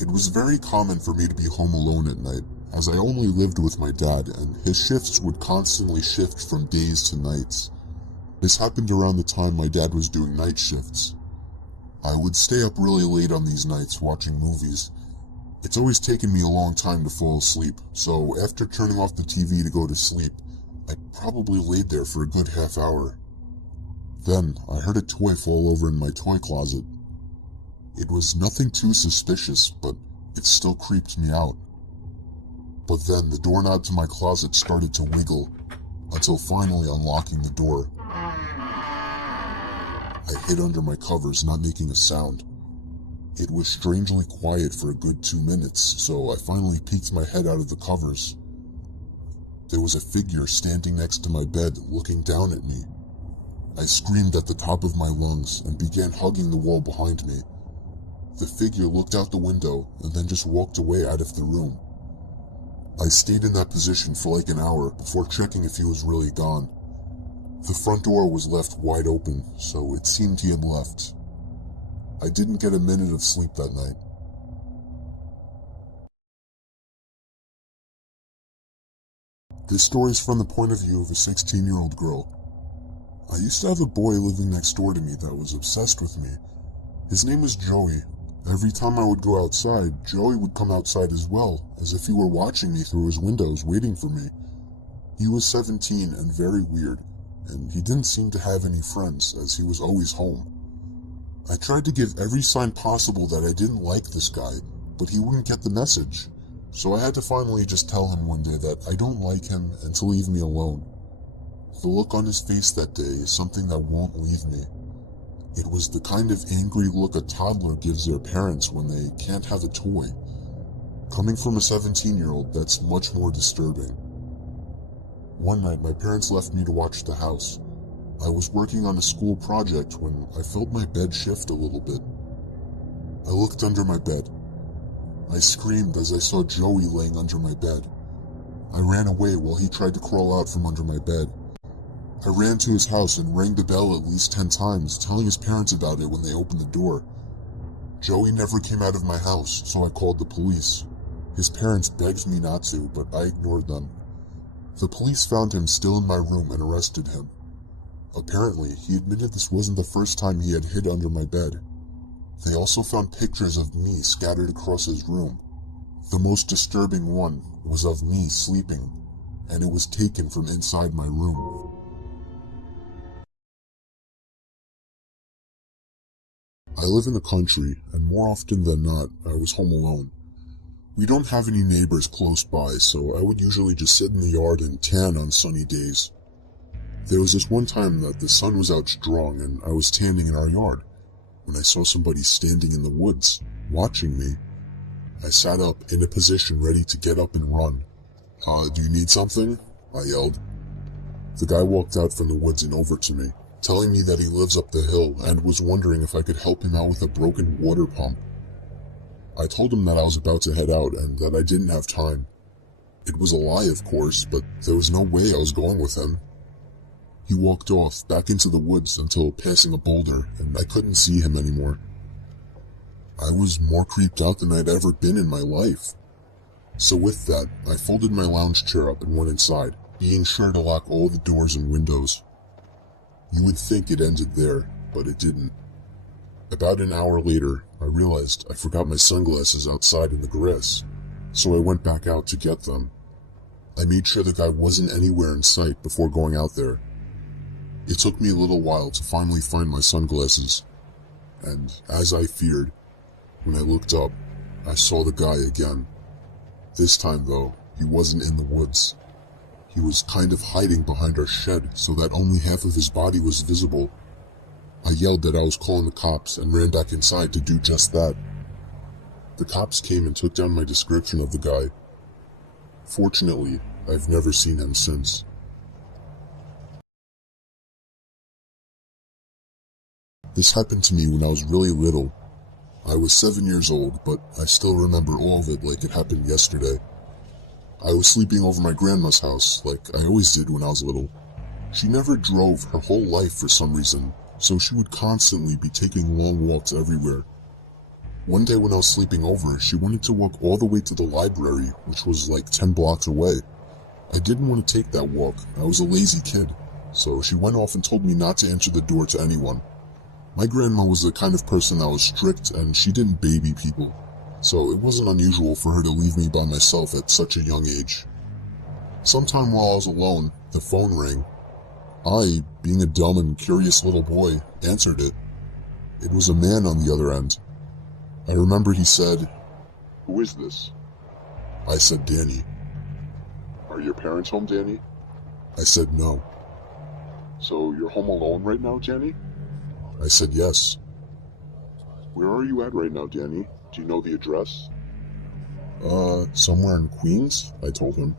It was very common for me to be home alone at night, as I only lived with my dad, and his shifts would constantly shift from days to nights. This happened around the time my dad was doing night shifts. I would stay up really late on these nights watching movies. It's always taken me a long time to fall asleep, so after turning off the TV to go to sleep, I probably laid there for a good half hour. Then, I heard a toy fall over in my toy closet. It was nothing too suspicious, but it still creeped me out. But then the doorknob to my closet started to wiggle, until finally unlocking the door. I hid under my covers, not making a sound. It was strangely quiet for a good 2 minutes, so I finally peeked my head out of the covers. There was a figure standing next to my bed, looking down at me. I screamed at the top of my lungs and began hugging the wall behind me. The figure looked out the window and then just walked away out of the room. I stayed in that position for like an hour before checking if he was really gone. The front door was left wide open, so it seemed he had left. I didn't get a minute of sleep that night. This story is from the point of view of a 16-year-old girl. I used to have a boy living next door to me that was obsessed with me. His name was Joey. Every time I would go outside, Joey would come outside as well, as if he were watching me through his windows, waiting for me. He was 17 and very weird, and he didn't seem to have any friends, as he was always home. I tried to give every sign possible that I didn't like this guy, but he wouldn't get the message. So I had to finally just tell him one day that I don't like him and to leave me alone. The look on his face that day is something that won't leave me. It was the kind of angry look a toddler gives their parents when they can't have a toy. Coming from a 17-year-old, that's much more disturbing. One night, my parents left me to watch the house. I was working on a school project when I felt my bed shift a little bit. I looked under my bed. I screamed as I saw Joey laying under my bed. I ran away while he tried to crawl out from under my bed. I ran to his house and rang the bell at least 10 times, telling his parents about it when they opened the door. Joey never came out of my house, so I called the police. His parents begged me not to, but I ignored them. The police found him still in my room and arrested him. Apparently, he admitted this wasn't the first time he had hid under my bed. They also found pictures of me scattered across his room. The most disturbing one was of me sleeping, and it was taken from inside my room. I live in the country, and more often than not, I was home alone. We don't have any neighbors close by, so I would usually just sit in the yard and tan on sunny days. There was this one time that the sun was out strong and I was tanning in our yard, when I saw somebody standing in the woods, watching me. I sat up, in a position ready to get up and run. Do you need something?" I yelled. The guy walked out from the woods and over to me, telling me that he lives up the hill and was wondering if I could help him out with a broken water pump. I told him that I was about to head out and that I didn't have time. It was a lie, of course, but there was no way I was going with him. He walked off, back into the woods until passing a boulder, and I couldn't see him anymore. I was more creeped out than I'd ever been in my life. So with that, I folded my lounge chair up and went inside, being sure to lock all the doors and windows. You would think it ended there, but it didn't. About an hour later, I realized I forgot my sunglasses outside in the grass, so I went back out to get them. I made sure the guy wasn't anywhere in sight before going out there. It took me a little while to finally find my sunglasses, and as I feared, when I looked up, I saw the guy again. This time though, he wasn't in the woods. He was kind of hiding behind our shed so that only half of his body was visible. I yelled that I was calling the cops and ran back inside to do just that. The cops came and took down my description of the guy. Fortunately, I've never seen him since. This happened to me when I was really little. I was 7 years old, but I still remember all of it like it happened yesterday. I was sleeping over my grandma's house, like I always did when I was little. She never drove her whole life for some reason, so she would constantly be taking long walks everywhere. One day when I was sleeping over, she wanted to walk all the way to the library, which was like 10 blocks away. I didn't want to take that walk. I was a lazy kid. So she went off and told me not to answer the door to anyone. My grandma was the kind of person that was strict and she didn't baby people. So it wasn't unusual for her to leave me by myself at such a young age. Sometime while I was alone, the phone rang. I, being a dumb and curious little boy, answered it. It was a man on the other end. I remember he said, "Who is this?" I said, "Danny." "Are your parents home, Danny?" I said, "No." "So you're home alone right now, Danny?" I said, "Yes." "Where are you at right now, Danny? Do you know the address?" Somewhere in Queens," I told him.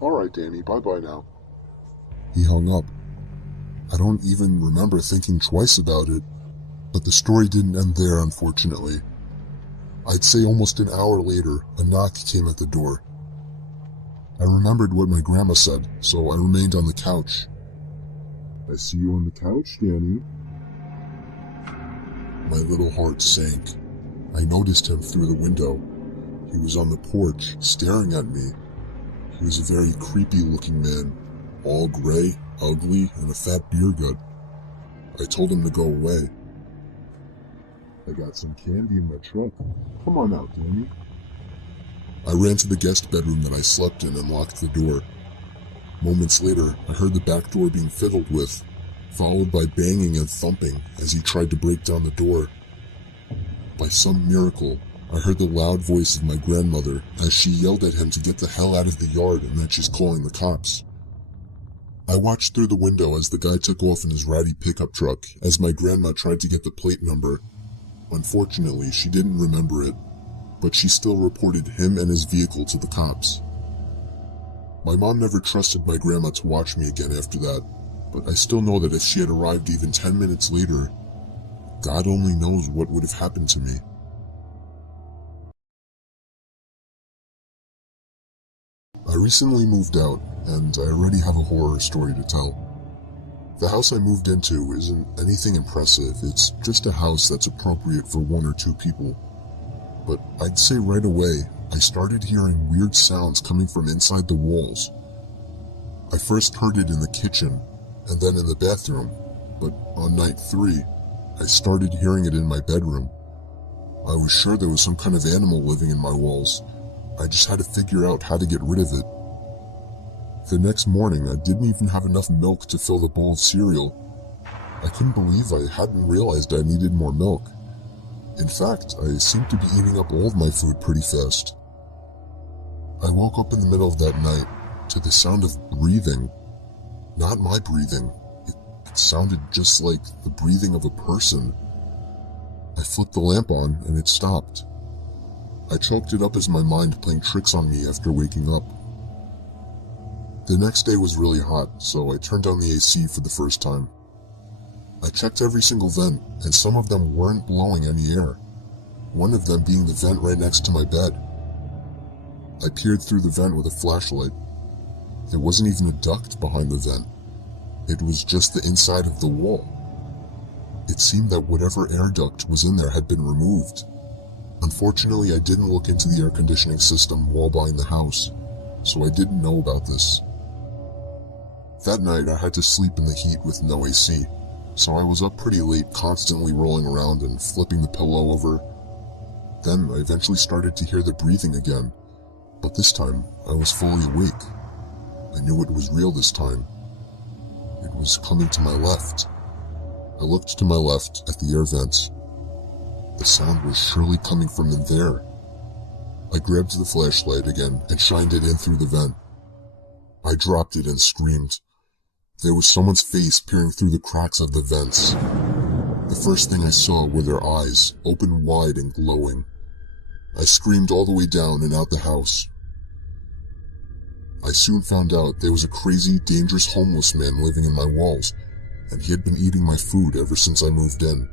"Alright, Danny, bye-bye now." He hung up. I don't even remember thinking twice about it, but the story didn't end there, unfortunately. I'd say almost an hour later, a knock came at the door. I remembered what my grandma said, so I remained on the couch. "I see you on the couch, Danny." My little heart sank. I noticed him through the window. He was on the porch, staring at me. He was a very creepy-looking man, all gray, ugly, and a fat beer gut. I told him to go away. "I got some candy in my truck. Come on out, Danny." I ran to the guest bedroom that I slept in and locked the door. Moments later, I heard the back door being fiddled with, followed by banging and thumping as he tried to break down the door. By some miracle, I heard the loud voice of my grandmother as she yelled at him to get the hell out of the yard and that she's calling the cops. I watched through the window as the guy took off in his ratty pickup truck as my grandma tried to get the plate number. Unfortunately, she didn't remember it, but she still reported him and his vehicle to the cops. My mom never trusted my grandma to watch me again after that, but I still know that if she had arrived even 10 minutes later, God only knows what would have happened to me. I recently moved out, and I already have a horror story to tell. The house I moved into isn't anything impressive, it's just a house that's appropriate for 1 or 2 people. But I'd say right away, I started hearing weird sounds coming from inside the walls. I first heard it in the kitchen, and then in the bathroom, but on night 3, I started hearing it in my bedroom. I was sure there was some kind of animal living in my walls. I just had to figure out how to get rid of it. The next morning, I didn't even have enough milk to fill the bowl of cereal. I couldn't believe I hadn't realized I needed more milk. In fact, I seemed to be eating up all of my food pretty fast. I woke up in the middle of that night to the sound of breathing. Not my breathing. It sounded just like the breathing of a person. I flipped the lamp on and it stopped. I chalked it up as my mind playing tricks on me after waking up. The next day was really hot, so I turned on the AC for the first time. I checked every single vent, and some of them weren't blowing any air, one of them being the vent right next to my bed. I peered through the vent with a flashlight. There wasn't even a duct behind the vent. It was just the inside of the wall. It seemed that whatever air duct was in there had been removed. Unfortunately, I didn't look into the air conditioning system while buying the house, so I didn't know about this. That night, I had to sleep in the heat with no AC, so I was up pretty late, constantly rolling around and flipping the pillow over. Then I eventually started to hear the breathing again, but this time I was fully awake. I knew it was real this time. It was coming to my left. I looked to my left at the air vents. The sound was surely coming from in there. I grabbed the flashlight again and shined it in through the vent. I dropped it and screamed. There was someone's face peering through the cracks of the vents. The first thing I saw were their eyes, open wide and glowing. I screamed all the way down and out the house. I soon found out there was a crazy, dangerous homeless man living in my walls, and he had been eating my food ever since I moved in.